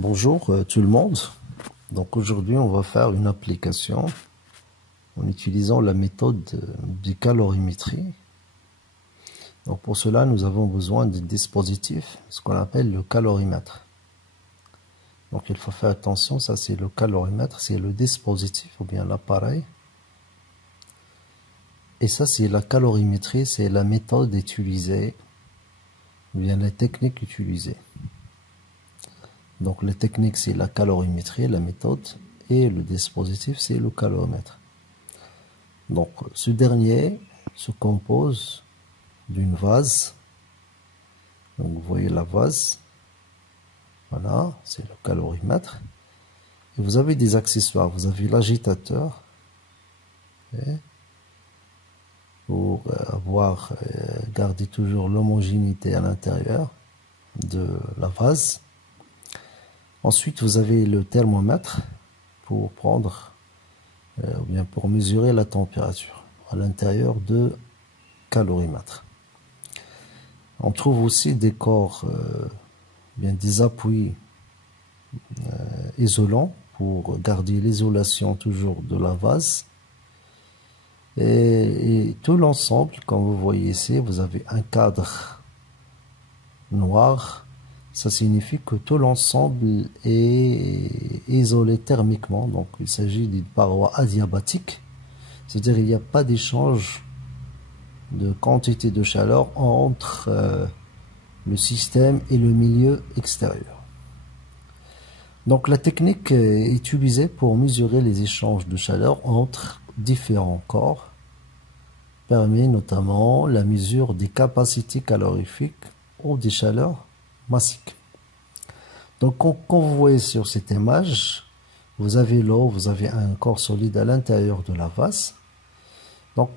Bonjour tout le monde. Donc aujourd'hui on va faire une application en utilisant la méthode de calorimétrie. Donc pour cela nous avons besoin d'un dispositif, ce qu'on appelle le calorimètre. Donc il faut faire attention, ça c'est le calorimètre, c'est le dispositif ou bien l'appareil. Et ça c'est la calorimétrie, c'est la méthode utilisée, ou bien la technique utilisée. Donc la technique c'est la calorimétrie, la méthode, et le dispositif c'est le caloromètre. Donc ce dernier se compose d'une vase. Donc vous voyez la vase, voilà, c'est le calorimètre. Et vous avez des accessoires, vous avez l'agitateur, pour garder toujours l'homogénéité à l'intérieur de la vase. Ensuite, vous avez le thermomètre pour prendre, ou bien pour mesurer la température à l'intérieur de calorimètre. On trouve aussi des corps, bien des appuis isolants pour garder l'isolation toujours de la vase. Et tout l'ensemble, comme vous voyez ici, vous avez un cadre noir. Ça signifie que tout l'ensemble est isolé thermiquement. Donc il s'agit d'une paroi adiabatique. C'est-à-dire qu'il n'y a pas d'échange de quantité de chaleur entre le système et le milieu extérieur. Donc la technique est utilisée pour mesurer les échanges de chaleur entre différents corps. Permet notamment la mesure des capacités calorifiques ou des chaleurs massiques. Donc quand vous voyez sur cette image, vous avez l'eau, vous avez un corps solide à l'intérieur de la vase. Donc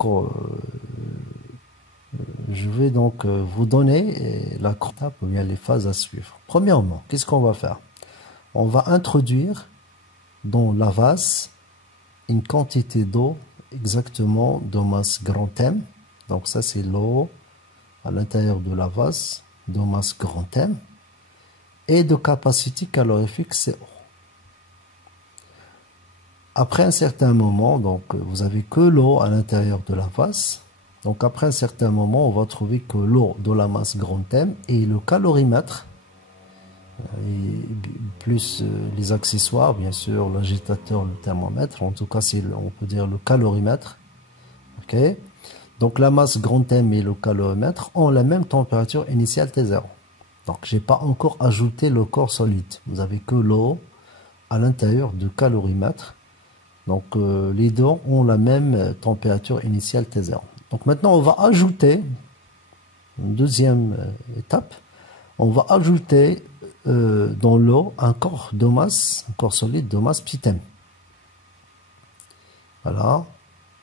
je vais donc vous donner la étape ou bien les phases à suivre. Premièrement, qu'est-ce qu'on va faire? On va introduire dans la vase une quantité d'eau exactement de masse grand M. Donc ça c'est l'eau à l'intérieur de la vase de masse grand M et de capacité calorifique CO. Après un certain moment, donc vous avez que l'eau à l'intérieur de la vase. Donc après un certain moment, on va trouver que l'eau de la masse grand M et le calorimètre, et plus les accessoires, bien sûr, l'agitateur, le thermomètre, en tout cas c'est on peut dire le calorimètre. Ok. Donc la masse grand M et le calorimètre ont la même température initiale T0. Donc j'ai pas encore ajouté le corps solide. Vous avez que l'eau à l'intérieur du calorimètre. Donc les deux ont la même température initiale T0. Donc maintenant on va ajouter une deuxième étape. On va ajouter dans l'eau un corps de masse, un corps solide de masse petit m. Voilà,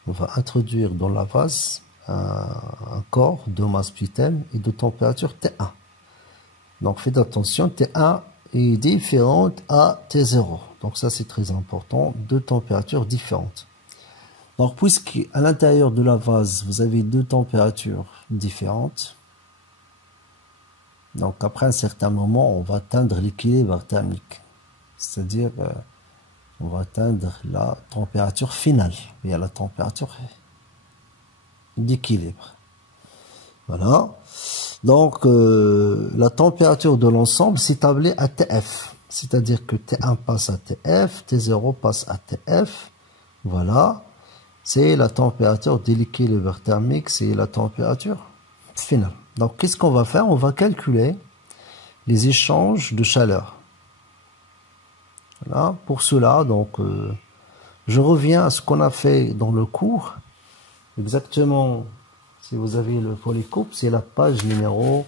on va introduire dans la vase un corps de masse petit m et de température T1. Donc faites attention, T1 est différente à T0. Donc ça c'est très important, deux températures différentes. Donc puisqu'à l'intérieur de la vase vous avez deux températures différentes, donc après un certain moment on va atteindre l'équilibre thermique. C'est-à-dire on va atteindre la température finale, et à la température d'équilibre. Voilà. Donc la température de l'ensemble s'établit à TF. C'est-à-dire que T1 passe à TF, T0 passe à TF. Voilà. C'est la température de l'équilibre thermique, c'est la température finale. Donc qu'est-ce qu'on va faire? On va calculer les échanges de chaleur. Voilà. Pour cela, donc je reviens à ce qu'on a fait dans le cours. Exactement, si vous avez le polycoupe, c'est la page numéro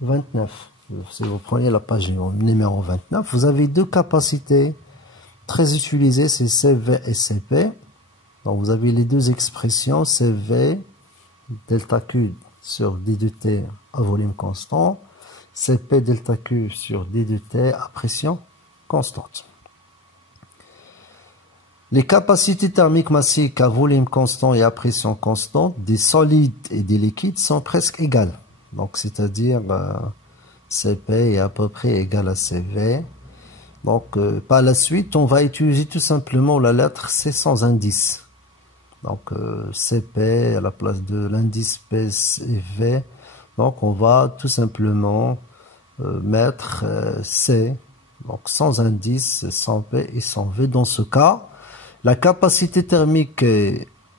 29. Si vous prenez la page numéro 29, vous avez deux capacités très utilisées, c'est CV et CP. Donc vous avez les deux expressions, CV, delta Q sur d de T à volume constant, CP delta Q sur d de T à pression constante. Les capacités thermiques massiques à volume constant et à pression constante des solides et des liquides sont presque égales. Donc c'est-à-dire CP est à peu près égal à CV Donc, par la suite, on va utiliser tout simplement la lettre C sans indice. Donc, CP à la place de l'indice P et V. Donc, on va tout simplement mettre C, donc sans indice, sans P et sans V. Dans ce cas, la capacité thermique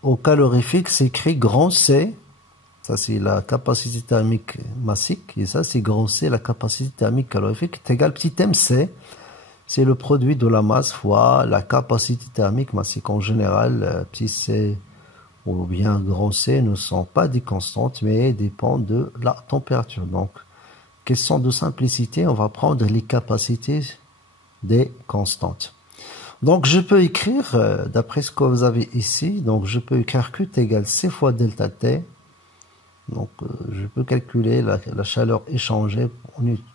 au calorifique s'écrit grand C. Ça, c'est la capacité thermique massique. Et ça, c'est grand C, la capacité thermique calorifique est égale petit m C. C'est le produit de la masse fois la capacité thermique massique. En général, petit c ou bien grand C ne sont pas des constantes, mais dépendent de la température. Donc, question de simplicité, on va prendre les capacités des constantes. Donc, je peux écrire, d'après ce que vous avez ici, donc je peux écrire Q égale C fois delta T. Donc, je peux calculer la chaleur échangée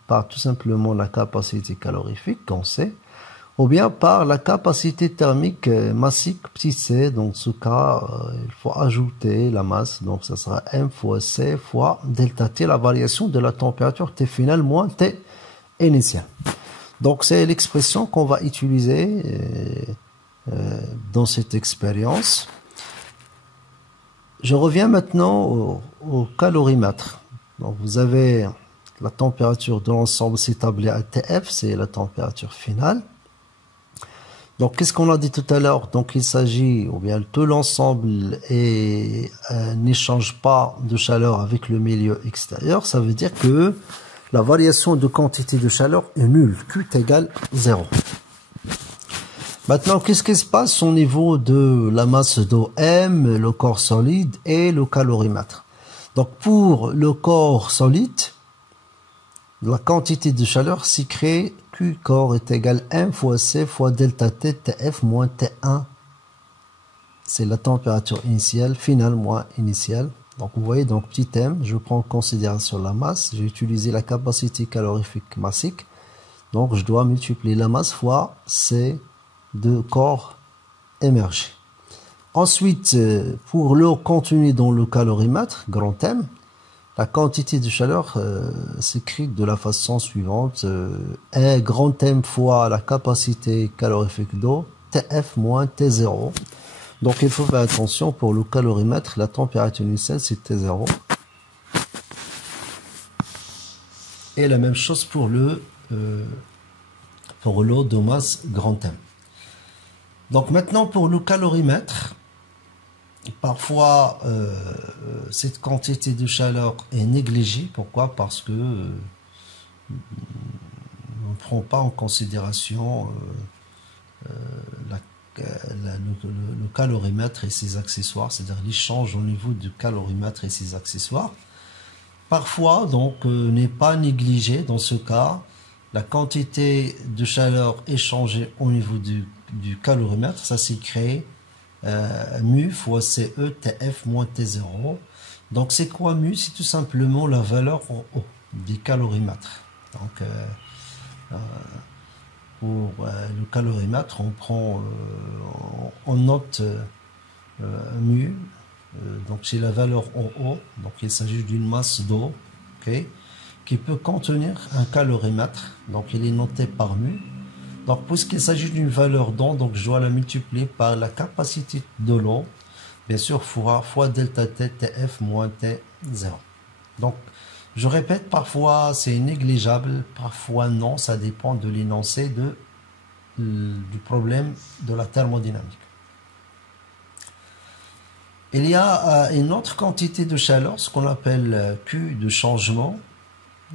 par tout simplement la capacité calorifique, qu'on sait, ou bien par la capacité thermique massique, petit c. Donc, dans ce cas, il faut ajouter la masse. Donc, ça sera M fois C fois delta T, la variation de la température T finale moins T initiale. Donc, c'est l'expression qu'on va utiliser dans cette expérience. Je reviens maintenant au calorimètre. Donc, vous avez la température de l'ensemble, c'est établi à TF, c'est la température finale. Donc, qu'est-ce qu'on a dit tout à l'heure? Donc, il s'agit, ou bien tout l'ensemble n'échange pas de chaleur avec le milieu extérieur. Ça veut dire que la variation de quantité de chaleur est nulle. Q est égal 0. Maintenant, qu'est-ce qui se passe au niveau de la masse d'eau M, le corps solide et le calorimètre? Donc, pour le corps solide, la quantité de chaleur s'écrit Q corps est égal 1 fois C fois delta T TF moins T1. C'est la température initiale, finale moins initiale. Donc, vous voyez, donc petit m, je prends en considération la masse. J'ai utilisé la capacité calorifique massique. Donc, je dois multiplier la masse fois C de corps émergé. Ensuite, pour l'eau contenue dans le calorimètre, grand M, la quantité de chaleur s'écrit de la façon suivante. Grand M fois la capacité calorifique d'eau, TF moins T0. Donc, il faut faire attention pour le calorimètre, la température initiale, c'est T0. Et la même chose pour l'eau de masse grand M. Donc maintenant pour le calorimètre, parfois cette quantité de chaleur est négligée. Pourquoi? Parce que on ne prend pas en considération le calorimètre et ses accessoires, c'est-à-dire l'échange au niveau du calorimètre et ses accessoires. Parfois donc n'est pas négligé dans ce cas la quantité de chaleur échangée au niveau du calorimètre. Ça s'écrit mu fois CE TF moins T0. Donc c'est quoi mu? C'est tout simplement la valeur en haut du calorimètre. Donc pour le calorimètre, on prend on note mu. Donc c'est la valeur en haut. Donc il s'agit d'une masse d'eau, okay, qui peut contenir un calorimètre. Donc il est noté par mu. Donc, puisqu'il s'agit d'une valeur d'eau, donc je dois la multiplier par la capacité de l'eau, bien sûr, fois delta T, TF moins T0. Donc, je répète, parfois c'est négligeable, parfois non, ça dépend de l'énoncé du problème de la thermodynamique. Il y a une autre quantité de chaleur, ce qu'on appelle Q de changement.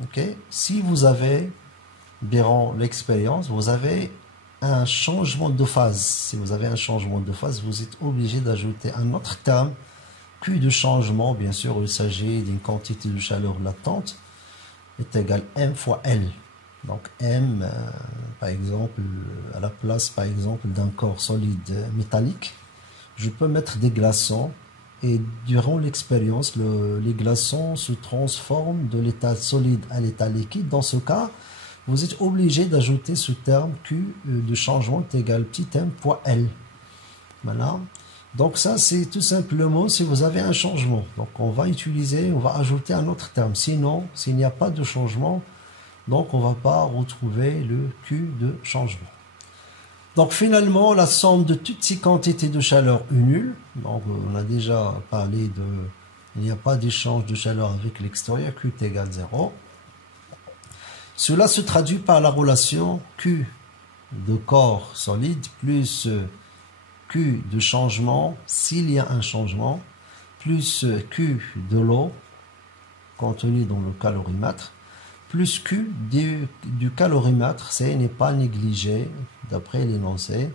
Okay? Si vous avez durant l'expérience, vous avez un changement de phase. Si vous avez un changement de phase, vous êtes obligé d'ajouter un autre terme, Q de changement. Bien sûr, il s'agit d'une quantité de chaleur latente est égal M fois L. Donc M, par exemple, à la place, par exemple, d'un corps solide métallique, je peux mettre des glaçons. Et durant l'expérience, les glaçons se transforment de l'état solide à l'état liquide. Dans ce cas, vous êtes obligé d'ajouter ce terme Q de changement est égal petit m fois L. Voilà. Donc ça, c'est tout simplement si vous avez un changement. Donc on va ajouter un autre terme. Sinon, s'il n'y a pas de changement, Donc, on ne va pas retrouver le Q de changement. Donc, finalement, la somme de toutes ces quantités de chaleur est nulle. Donc, on a déjà parlé de... Il n'y a pas d'échange de chaleur avec l'extérieur. Q est égal à 0. Cela se traduit par la relation Q de corps solide plus Q de changement, s'il y a un changement, plus Q de l'eau contenue dans le calorimètre, plus Q du calorimètre, c'est n'est pas négligé d'après l'énoncé.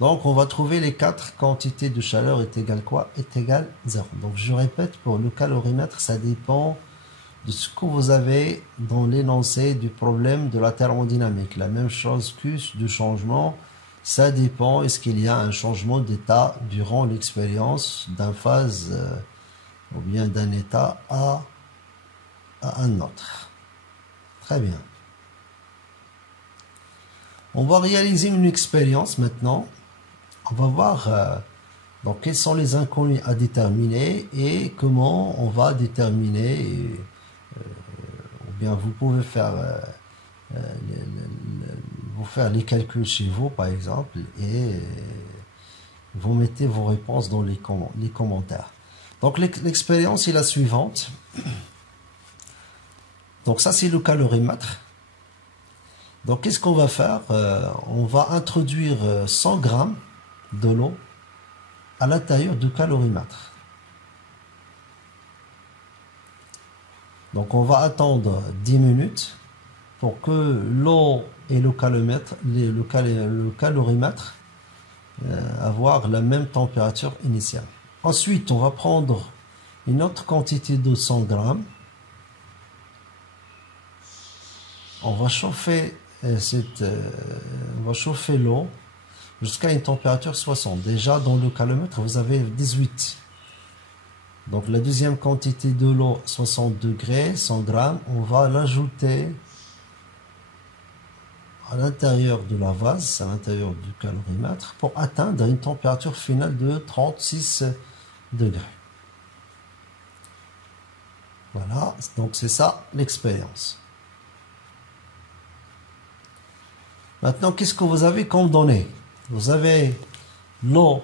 Donc on va trouver les quatre quantités de chaleur est égal quoi? Est égal 0. Donc je répète, pour le calorimètre, ça dépend de ce que vous avez dans l'énoncé du problème de la thermodynamique. La même chose que du changement, ça dépend, est-ce qu'il y a un changement d'état durant l'expérience d'une phase ou bien d'un état à un autre. Très bien. On va réaliser une expérience maintenant. On va voir donc quels sont les inconnus à déterminer et comment on va déterminer. Ou bien vous pouvez faire les calculs chez vous par exemple et vous mettez vos réponses dans les commentaires. Donc l'expérience est la suivante. Donc ça c'est le calorimètre. Donc qu'est-ce qu'on va faire? On va introduire 100 grammes de l'eau à l'intérieur du calorimètre. Donc on va attendre 10 minutes pour que l'eau et le calorimètre avoir la même température initiale. Ensuite, on va prendre une autre quantité de 100 grammes. On va chauffer l'eau jusqu'à une température 60. Déjà dans le calomètre, vous avez 18. Donc la deuxième quantité de l'eau, 60 degrés, 100 grammes, on va l'ajouter à l'intérieur de la vase, à l'intérieur du calorimètre, pour atteindre une température finale de 36 degrés. Voilà, donc c'est ça l'expérience. Maintenant, qu'est-ce que vous avez comme données? Vous avez l'eau.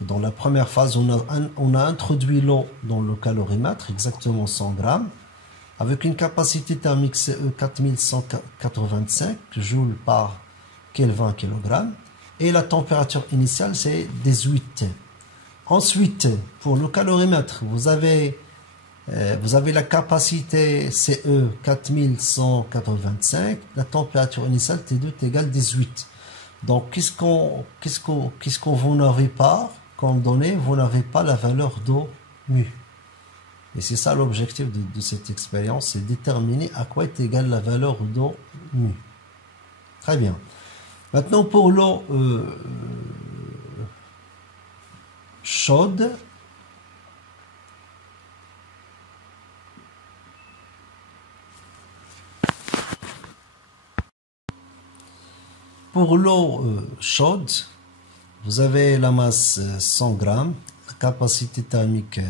Dans la première phase, on a introduit l'eau dans le calorimètre, exactement 100 grammes, avec une capacité thermique CE 4185 joules par Kelvin kg, et la température initiale c'est 18. Ensuite, pour le calorimètre, vous avez la capacité CE 4185, la température initiale T2 est égale 18. Donc, qu'est-ce qu'on vous n'avez pas comme données? Vous n'avez pas la valeur d'eau mu. Et c'est ça l'objectif de cette expérience, c'est déterminer à quoi est égale la valeur d'eau mu. Très bien. Maintenant, pour l'eau chaude, chaude, vous avez la masse 100 grammes, la capacité thermique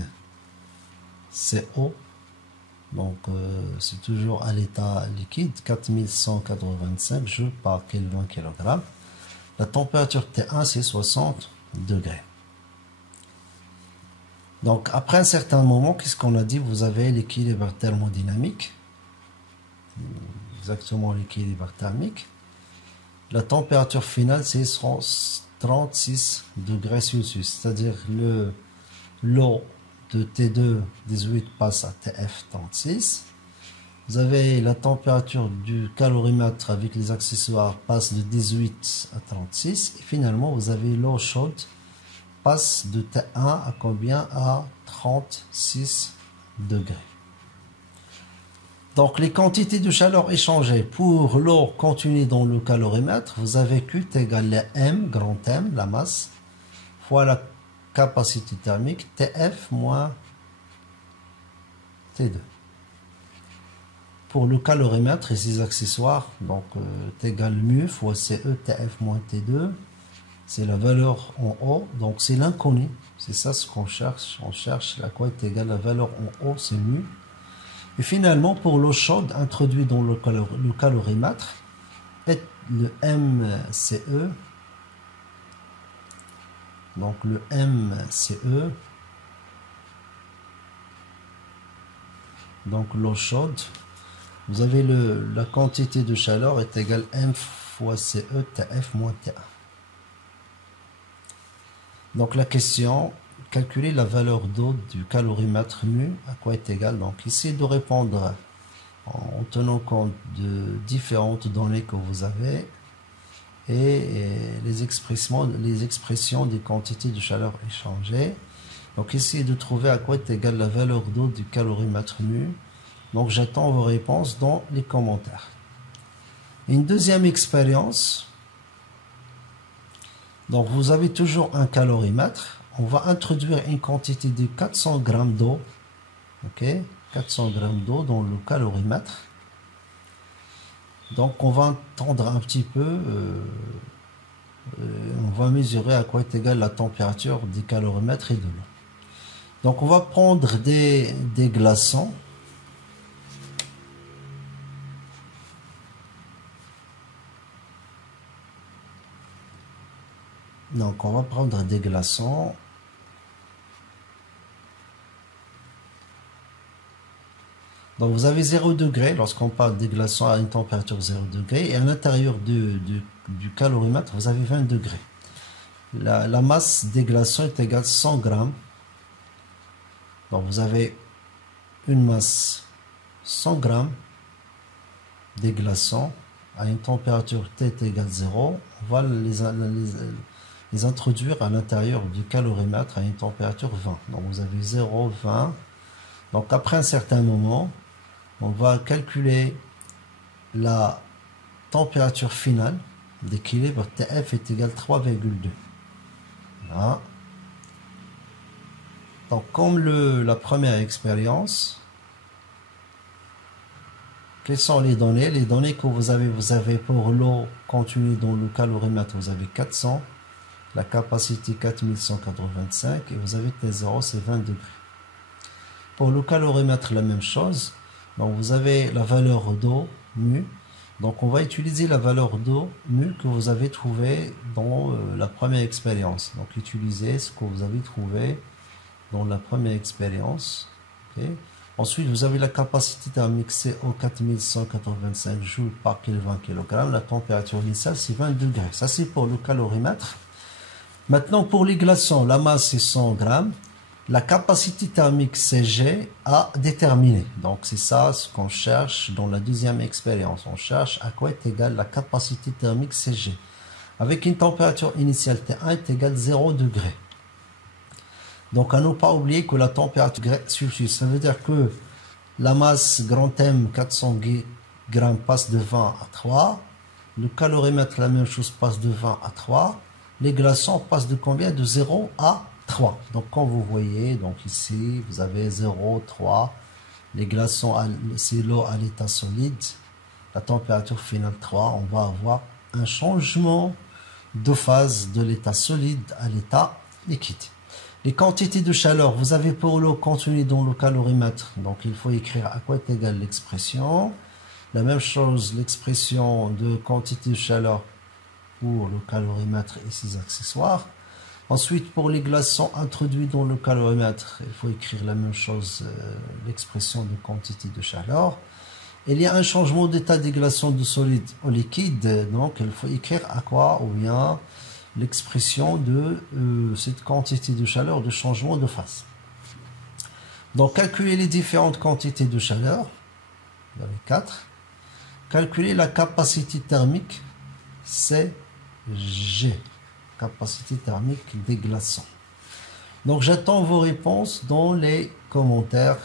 c'est eau, donc c'est toujours à l'état liquide, 4185 joules par Kelvin kg. La température T1 c'est 60 degrés. Donc après un certain moment, qu'est-ce qu'on a dit? Vous avez l'équilibre thermodynamique, exactement l'équilibre thermique. La température finale c'est 36 degrés Celsius, c'est-à-dire l'eau de T2 18 passe à TF 36. Vous avez la température du calorimètre avec les accessoires passe de 18 à 36. Et finalement, vous avez l'eau chaude passe de T1 à combien? À 36 degrés. Donc les quantités de chaleur échangées pour l'eau contenue dans le calorimètre, vous avez Q égale à M, grand M, la masse, fois la capacité thermique, TF moins T2. Pour le calorimètre et ses accessoires, donc T égale mu fois CE, TF moins T2, c'est la valeur en haut, donc c'est l'inconnu, c'est ça ce qu'on cherche, on cherche à quoi est égale la valeur en haut, c'est mu. Et finalement, pour l'eau chaude introduite dans le calorimètre, le MCE, donc le MCE, donc l'eau chaude, vous avez la quantité de chaleur est égale M fois CE TF moins T1. Donc la question, calculer la valeur d'eau du calorimètre mu, à quoi est égal. Donc essayez de répondre en tenant compte de différentes données que vous avez et les expressions des quantités de chaleur échangées. Donc essayez de trouver à quoi est égale la valeur d'eau du calorimètre mu. Donc j'attends vos réponses dans les commentaires. Une deuxième expérience. Donc vous avez toujours un calorimètre. On va introduire une quantité de 400 g d'eau. Ok, 400 g d'eau dans le calorimètre. Donc on va attendre un petit peu. On va mesurer à quoi est égale la température du calorimètre et de l'eau. Donc on va prendre des glaçons. Donc on va prendre des glaçons. Donc vous avez 0 degré lorsqu'on parle des glaçons à une température 0 degré et à l'intérieur du calorimètre vous avez 20 degrés. La masse des glaçons est égale à 100 grammes. Donc vous avez une masse 100 grammes des glaçons à une température T est égale à 0. On va les introduire à l'intérieur du calorimètre à une température 20. Donc vous avez 0, 20. Donc après un certain moment, on va calculer la température finale d'équilibre TF est égale à 3,2. Voilà. Donc comme la première expérience, quelles sont les données? Les données que vous avez pour l'eau contenue dans le calorimètre, vous avez 400, la capacité 4185 et vous avez T0, c'est 20 degrés. Pour le calorimètre, la même chose. Donc vous avez la valeur d'eau mu. Donc on va utiliser la valeur d'eau mu que vous avez trouvée dans la première expérience. Donc utilisez ce que vous avez trouvé dans la première expérience. Okay. Ensuite, vous avez la capacité thermique CO 4185 joules par kg. La température initiale, c'est 20 degrés. Ça, c'est pour le calorimètre. Maintenant, pour les glaçons, la masse, c'est 100 grammes. La capacité thermique CG à déterminer. Donc, c'est ça ce qu'on cherche dans la deuxième expérience. On cherche à quoi est égale la capacité thermique CG. Avec une température initiale T1 est égale à 0 degré. Donc, à ne pas oublier que la température Celsius, ça veut dire que la masse grand M 400 grammes passe de 20 à 3. Le calorimètre, la même chose, passe de 20 à 3. Les glaçons passent de combien? De 0 à 3. Donc, quand vous voyez, donc ici, vous avez 0, 3. Les glaçons, c'est l'eau à l'état solide. La température finale 3. On va avoir un changement de phase de l'état solide à l'état liquide. Les quantités de chaleur, vous avez pour l'eau contenue dans le calorimètre. Donc, il faut écrire à quoi est égale l'expression. La même chose, l'expression de quantité de chaleur pour le calorimètre et ses accessoires. Ensuite, pour les glaçons introduits dans le calorimètre, il faut écrire la même chose, l'expression de quantité de chaleur. Il y a un changement d'état des glaçons de solide au liquide. Donc, il faut écrire à quoi ou bien l'expression de cette quantité de chaleur de changement de phase. Donc, calculer les différentes quantités de chaleur. Il y en a 4. Calculer la capacité thermique CG. Capacité thermique des glaçons. Donc, j'attends vos réponses dans les commentaires.